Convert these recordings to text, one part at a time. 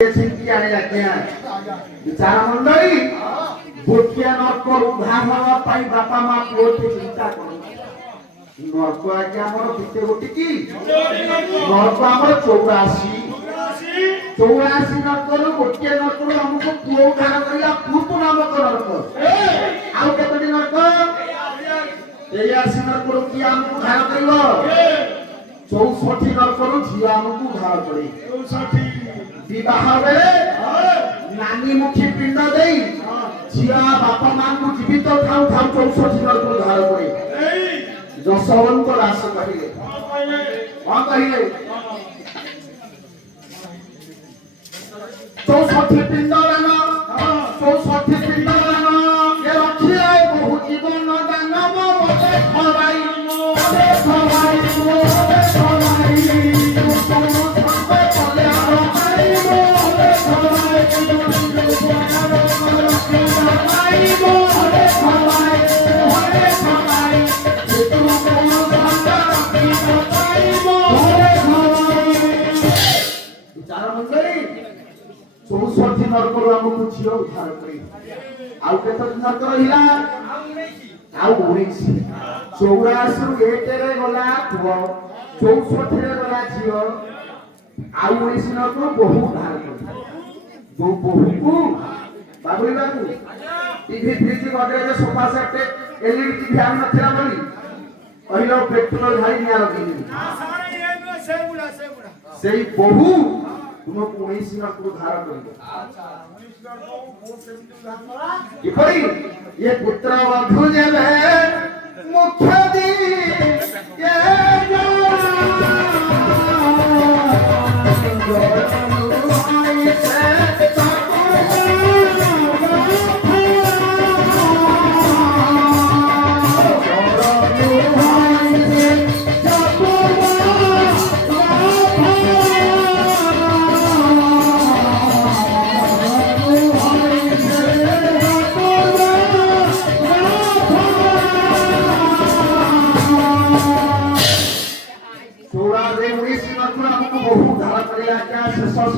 विचार मंडली भूतिया नर्क उद्धार हवा पाई बापा माँ पुओ चिंता कर नर्क आज्ञा आमर केते गोटी की नर्क आमर 84 नर्क गोटे नर्क हमको पुओ उद्धार करिया पूत नामक नर्क आउ केतोटी नर्क 83 नर्क की हमको उद्धार करिवो 64 नर्क झिया हमको उद्धार करे 64 विवाह बेले नानी मुखी पिंड दे झिया बापा मां को जीवित थाउ थाउ 64 नर्क उद्धार करे जसवंत दास कहिले हां कहिले 64 पिंड दान 64 पिंड दान ये रखिए बहु जीवन दान मोते खवाई चौसठी नर्क हमको झील उद्धार करे आउ केत नर्क रहिला आउ 19 84 8 रे गला पुओ 64 रे गला झील आउ 19 नर्क बहु उद्धार करे जो बहु को Babuli Babu TV fridge Godrej sofa set LED TV आन नथिला बोली कहिलो पेट्रोल ढाई निया रखिनी सेई बहु तुमको 19 नर्क उद्धार करिबो किपरि ये पुत्र बंधु जेबे मुख्य दी ये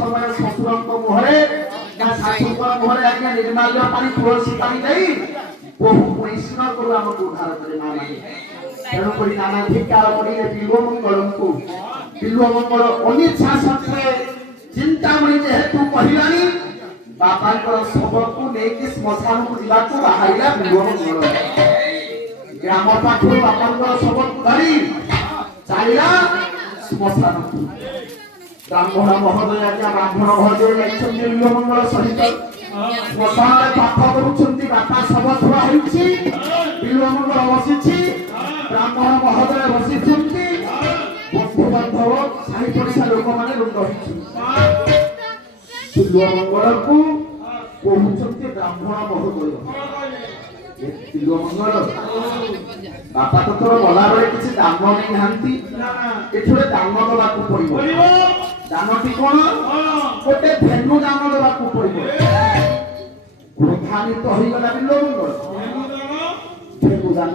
समय ससुर मुहरे मुहरे आज्ञा निर्माल्य पानी तुलसी पानी दे बहु वैष्णव को हमको उद्धार करे मामा तेणु करी नाना धिकार पड़ी बिल्व मंगल को बिल्व मंगल अनिच्छा सत्वे चिंतामणि जेहेतु कहिलानी बापा को शव को लेके श्मशान को जिला को बाहरिला बिल्व मंगल ग्राम पाखु बापा को शव को धरी चालिला श्मशान को ब्राह्मण महोदय आज्ञा ब्राह्मण महोदय लक्ष्मी बिल्वमंगल सहित श्मशान पाठ करुछंती बापा सब थुआ होइछि बिल्वमंगल बसिछि ब्राह्मण महोदय बसिछंती बंधु बांधव साहि पड़िसा लोक माने रुंड होइछि बिल्वमंगल को कहउछंती ब्राह्मण महोदय बिल्वमंगल बापा तो तोर गला बेले किछि दान नै हांती एथरे दान दबा को पड़िबो दानटी कोन गोटे धेनु दान देबा को पड़िबो क्रोधान्वित होई गला बिल्वमंगल धेनु दान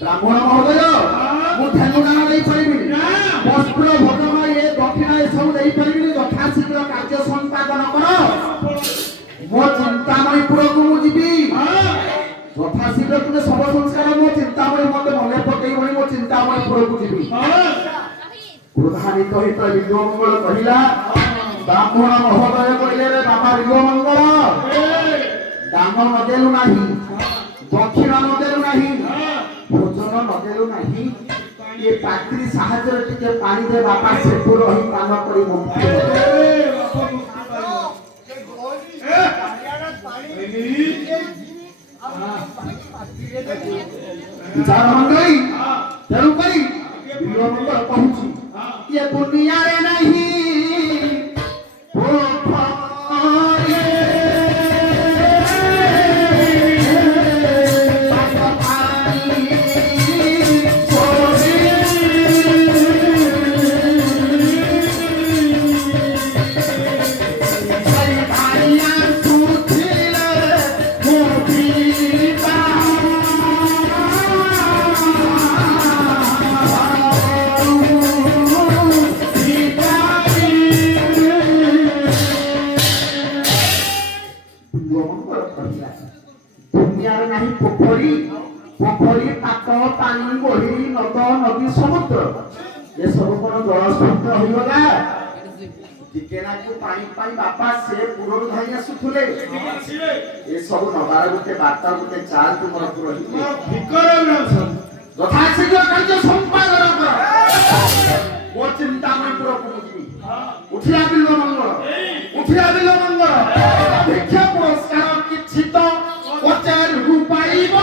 ब्राह्मण महोदय मु धेनु दान देई परिबि वस्त्र भोजन ए दक्षिणा ए सब देई परिबि यथा शीघ्र कार्य संपादन कर मो चिंतामणि पुर को मु जिबि यथा शीघ्र तुमे सब संस्कार मो चिंतामणि मते मने पकेई बणी मो चिंतामणि पुर को जिबि क्रोधान्वित होई बिल्वमंगल कहिला ब्राह्मण महोदय कहले रे बाबा बिल्वमंगल दान नदेलु नाही दक्षिणा नदेलु नाही भोजन नदेलु नाही ये पात्री साहाଯ୍ୟ टिके पानी दे बापा सेठु रही पान करी मुक्ति विचार मंडली तेणु करी बिल्वमंगल कहूची ये दुनिया रे नहीं ବିଲମଙ୍କର କହିଲା ଦୁନିଆରେ ନାହିଁ ପୋଖରୀ ପୋଖରୀ ପାଟ ପାଣି ବହି ନଦ ନଦୀ ସମୁଦ୍ର ଏସବୁ କଣ ଜଳ ସ୍ଫୁର୍ତ୍ତ ହୋଇଗଲା ଟିକେନାକୁ ପାଣି ପାଇଁ ବାପା ସେ ପୁରରୁ ଧାଇଁ ଆସୁଥିଲେ ଏସବୁ ନବାର ଗୋଟେ ବାର୍ତ୍ତା ଗୋଟେ ଚାଲ ତୁମର ଯଥାଶୀଘ୍ର କାର୍ଯ୍ୟ ସମ୍ପାଦନ କର ମୋ ଚିନ୍ତା ମୁଁ ପୁରକୁ ଯିବି ଉଠିଲା ବିଲ ମଙ୍ଗଳ ଭିକ୍ଷା ପୁରସ୍କାର କିଛି ତ ପଚାରୁ ପାଇବ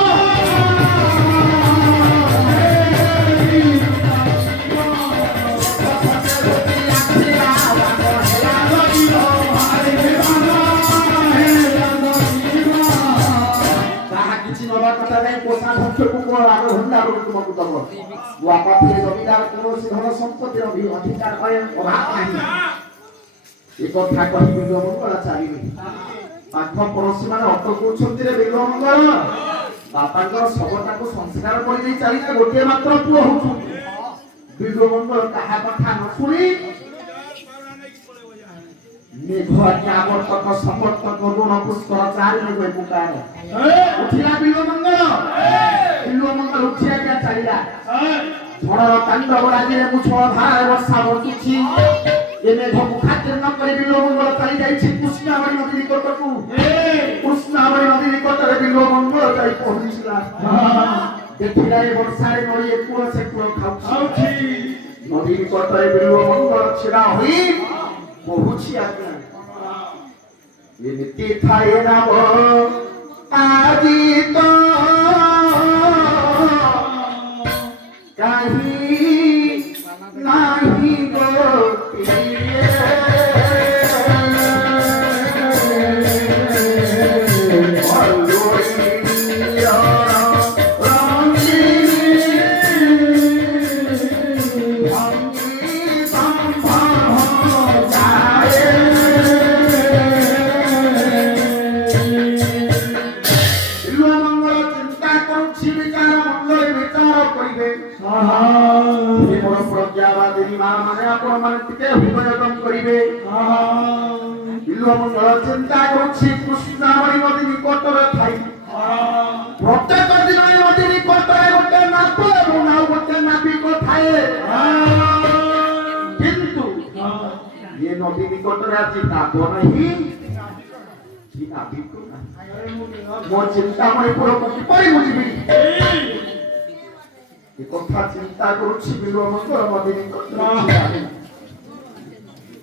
পোষা ধ্বংসକୁ আগ ঘণ্টা তোমাকে দেব বাপা ফিরে জমিদার কৌশি ধন সম্পত্তির অধিকার হয় অভাব নাই এ কথা কহি বিলমঙ্গল চালিবে পাখ পড়োশী মানে অট করছেন রে বিলমঙ্গল বাপাঙ্কর শবটাকে সংস্কার করে দেই চালিলে গোটিয়ে মাত্র পুଅ হউছুন বিলমঙ্গল কাহা কথা ন শুনি মেঘ আবর্তক সমর্থক ঋণ পুষ্কর চারি নেবে পুকার উঠিলা বিলমঙ্গল উঠিয়া গিয়া চালিলা ঝড়র তাণ্ডব রাজিরে মুছল ধারায় বর্ষা বর্ষুছি এ মেঘ মুখাতীর্ণ করে বিলমঙ্গল চালি যাইছি কৃষ্ণাবরী নদী নিকটকু কৃষ্ণাবরী নদী নিকটরে বিলমঙ্গল যাই পৌঁছিলা ଦେଖିଲା ଏ ବର୍ଷାରେ ନଈ ଏକୁଳ ସେକୁଳ ଖାଉଛି ନଦୀ ନିକଟରେ ବିଲମଙ୍ଗଳ ଛିଡ଼ା ହୋଇ କହୁଛି ଆଜ୍ଞା ଏମିତି ଥାଏ ନାମ ଆଜି ତ କାହିଁ ନାହିଁ ଗୋଟିଏ বিলমঙ্গল চিন্তা করছি কৃষ্ণাবরী নদী নিকটরে থাই প্রত্যেক দিন নদী নিকটরে গোটে নাপ এবং আর গোটে নাবিক থাকে কিন্তু এ নদী নিকটরে আছি নাপ নাহি কি নাবিক না মো চিন্তা মই পুরো কিপরি বুঝিবি এ কথা চিন্তা করছি বিলমঙ্গল নদী নিকটরে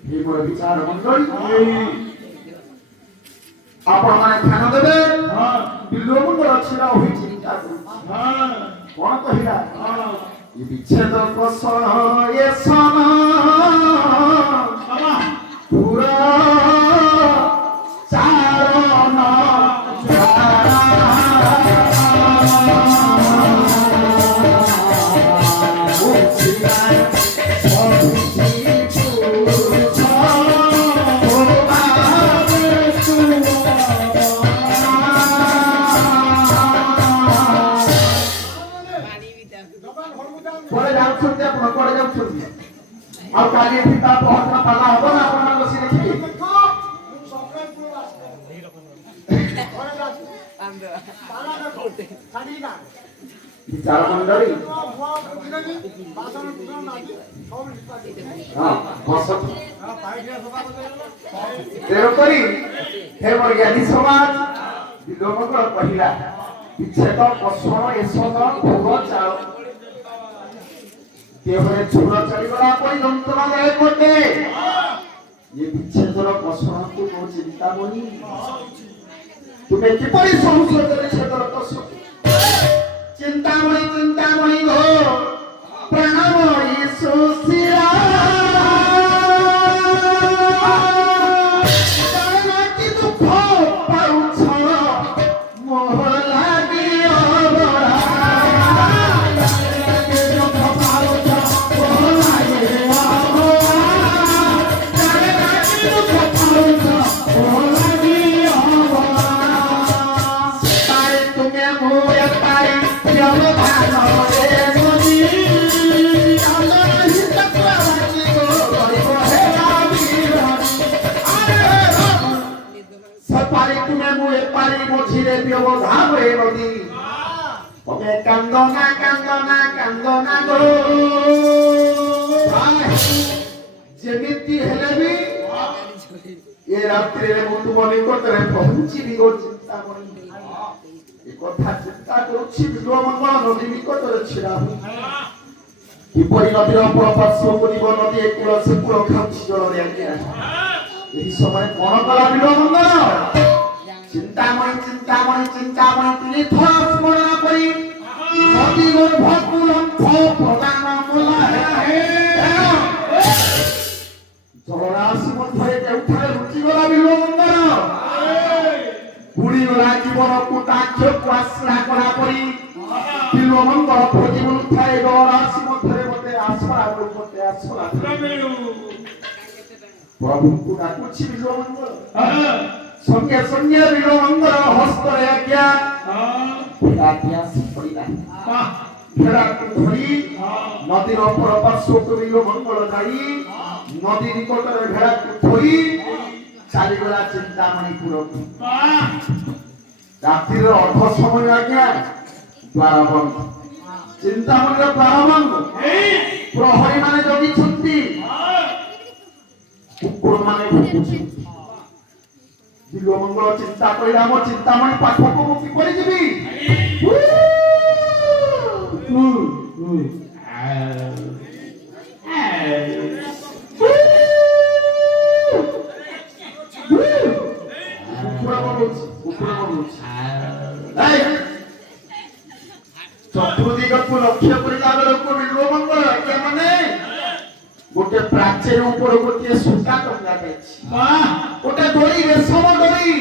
এই মোর বিচার মন্ডলী আপনার ধ্যান দেবে বিলমঙ্গল ছিড়া হয়ে চিন্তা করুন কোন কহিলা বিচ্ছেদ কষণ এ সন পুরা চারণ ଆଉ କାଲି ଏଠି ତା ପହଞ୍ଚା ପାଲା ହବ ନା ଆପଣ ବସି ଦେଖିବେ বিচার মন্ডলী তেଣୁକରି ହେ ମୋର ଜ୍ଞାନୀ ସମାଜ ବିଲମଙ୍ଗଳ କହିଲା ବିଚ୍ଛେଦ କଷଣ ଏସନ ଭୋଗ ଚାଳ দেহরে ঝুড় চালিগলা পরি যন্ত্রণা দেয় করতে ये বিচ্ছেদর কষণକୁ ମୋ চিন্তামণি তুমি কিপরি সংশোধনে ছেদর কষণ চিন্তামণি গো প্রাণময়ী সুশীলা কি দুঃখ পাউছ মোহ লাগিও সপারি তুমি মু এপারি মঝিরে ব্যবধান হয়ে নদী তবে কান্দনা কান্দনা কান্দনা গো যেমিতি হেলে বি এ রাত্রিরে মু তুম নিকটরে পৌঁছিবি গো চিন্তা করি এ কথা চিন্তা করছি বিল্বমঙ্গল নদী নিকটরে ছিলাম কিপরি নদীর অপরপার্শ্ব করিব নদী একুল সে কূল খাউছি জলরে আজ্ঞা এই সময় মন করা বিল্বমঙ্গল চিন্তামণি চিন্তামণি চিন্তামণি তিনি থর স্মরণ করি নদী গর্ভকুলম্ফ প্রদান মূলা হে জলরাশি মধ্যে কেউঠারে লুচিগলা বিল্বমঙ্গল বুড়িগলা জীবনকু তাক্ষକୁ আশ্রা করা পরি বিল্বমঙ্গল প্রজীবন উঠাই জলরাশি মধ্যে মতে আশ্রা মতে আশ্রা প্রভুଙ୍କୁ ডাকুছি বিল্বমঙ্গল সঙ্গে সঙ্গে বিল্বমঙ্গল হস্তরে আজ্ঞা আজ্ঞা পড়িলা ফেরাকে ধরি নদীর অপর পার্শ্বକୁ বিল্বমঙ্গল যাই নদী নিকটরে ভেড়াকে ধরি চালিগলা চিন্তামণিপুরକୁ রাত্রির অর্ধ সময় আজ্ঞা দ্বার বন্ধ চিন্তামণির দ্বার বন্ধ প্রহরী মানে জগিଛନ୍ତି কুকুর মানে ভুকুଛନ୍ତି বিল্বমঙ্গল চিন্তা করিলা আমার চিন্তামণি পাখକୁ ମୁଁ কিপରି ଯିବି চতুর্দিগକୁ লক্ষ্য କରିଲା ବେଳକୁ ବିଲ୍ବମଙ୍ଗଳ ଆଜ୍ଞା ମାନେ ଗୋଟେ ପ୍ରାଚୀର ଉପରେ ଗୋଟିଏ ସୂତା ଟଙ୍ଗା ଯାଇଛି ଗୋଟେ ଦড়ি ରେଶମ ଦড়ି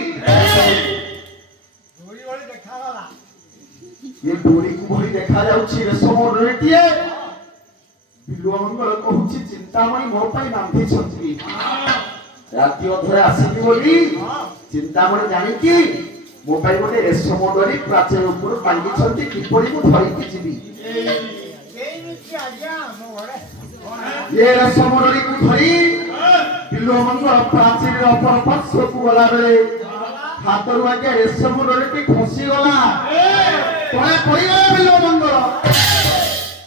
ଏ ଦড়ିକୁ ଭଳି ଦେଖାଯାଉଛି ରେଶମ ଦড়ିଟିଏ ବିଲ୍ବମଙ୍ଗଳ କହୁଛି ଚିନ୍ତାମଣି ମୋ ପାଇଁ ବାନ୍ଧିଛନ୍ତି ରାତି ଅଧରେ ଆସିବି ବୋଲି ଚିନ୍ତାମଣି ଜାଣିକି ମୋ ପାଇଁ ଗୋଟେ ରେଶମ ଦড়ି ପ୍ରାଚୀର ଉପରୁ ଟାଙ୍ଗିଛନ୍ତି କିପରି ମୁଁ ଧରିକି ଯିବି ये ରେଶମ ଦড়ିକୁ ଧରି ବିଲ୍ବମଙ୍ଗଳ ପ୍ରାଚୀର ଅପର ପାର୍ଶ୍ୱକୁ ଗଲା ବେଳେ ହାତରୁ ଆଜ୍ଞା ରେଶମ ଦড়ିଟି ଖସିଗଲା ତଳେ ପଡ଼ିଗଲା ବିଲ୍ବମଙ୍ଗଳ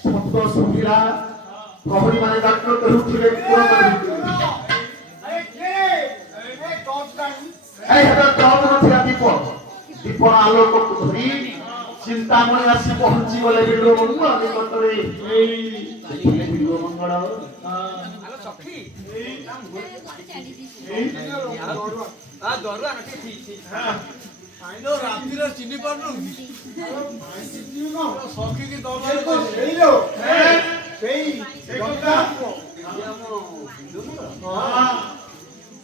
ଶବ୍ଦ ଶୁଭିଲା ପ୍ରହରୀ ମାନେ ଡାକ୍ତର କହୁଥିଲେ ଦୀପର ଆଲୋକକୁ ଧରି চিন্তামণি আসি পৌঁছি গলে বিল্বমঙ্গল নিকটরে দেখিলে বিল্বমঙ্গল চিনি পারলো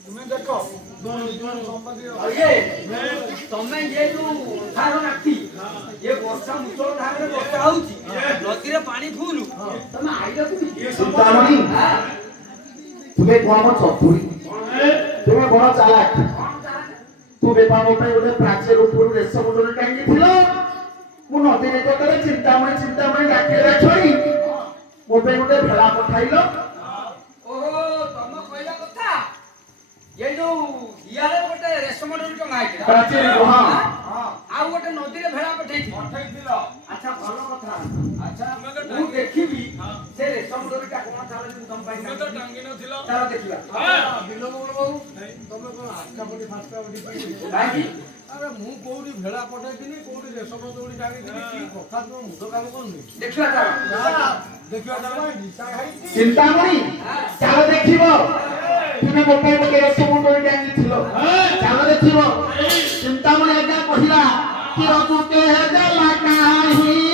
তুমি দেখো ତମେ ଯେ ଯୋଉ ଧାର ରାତି ଏ ବର୍ଷା ମୁଷଳ ଧାରରେ ବର୍ଷା ହଉଛି ନଦୀରେ ପାଣି ଫୁଲ ତମେ ଆଇଲ চিন্তামণি তুমি কোন চতুরি তুমি বড় চালাক তুমি বাবা ପାଇଁ ଗୋଟେ ପ୍ରାଚୀର ଉପରୁ ରେଶମ ଦড়ି ଟାଙ୍ଗିଥିଲ ମୁଁ ନଦୀ ନିକଟରେ ଚିନ୍ତାମଣି ଚିନ୍ତାମଣି ଡାକିଲେ ଛଡ଼ି ମୋ ପାଇଁ ଗୋଟେ ଭେଳା ପଠାଇଲ ଓହୋ ତମ କହିଲା କଥା ଏ ଯୋଉ ଇଆରେ ଗୋଟେ ରେଶମ ଦড়ି ଟଙ୍ଗା ହେଇଥିଲା ପ୍ରାଚୀର ହଁ ଆଉ ଗୋଟେ ନଦୀରେ ଭେଳା ପଠେଇଥିଲ ଆଚ୍ଛା ଭଲ କଥା ଆଚ୍ଛା ମୁଁ ଦେଖିବି ସେ ରେଶମ ଦড়ିଟା କଣ ଚାଲେ ତମ ପାଇଁ ତ ଟାଙ୍ଗି ନଥିଲ ଚାଲ ଦେଖିବା ବିଲ୍ବମଙ୍ଗଳ ବାବୁ ତମେ କଣ ଆସ୍କା ପଟି ଫାସ୍କା ପଟି କାହିଁକି ଆରେ ମୁଁ କୋଉଠି ଭେଳା ପଠେଇଥିଲି କୋଉଠି ରେଶମ ଦଉଡ଼ି ଟାଙ୍ଗିଥିଲି କି କଥା ତୁମ ମୁଣ୍ଡ କାମ କରୁନି ଦେଖିବା ଚାଲ ଦେଖିବା ଚାଲ ନିଶା ଖାଇଛି চিন্তামণি চাল দেখিব তুমি ମୋ ପାଇଁ ଗୋଟେ ରେଶମ ଦড়ି ଟାଙ୍ଗିଥିଲ ଚାଲ ଦେଖିବ ଚିନ୍ତାମଣି ଆଜ୍ଞା କହିଲା କି ରତୁ କେ ଦେଲା କାହିଁ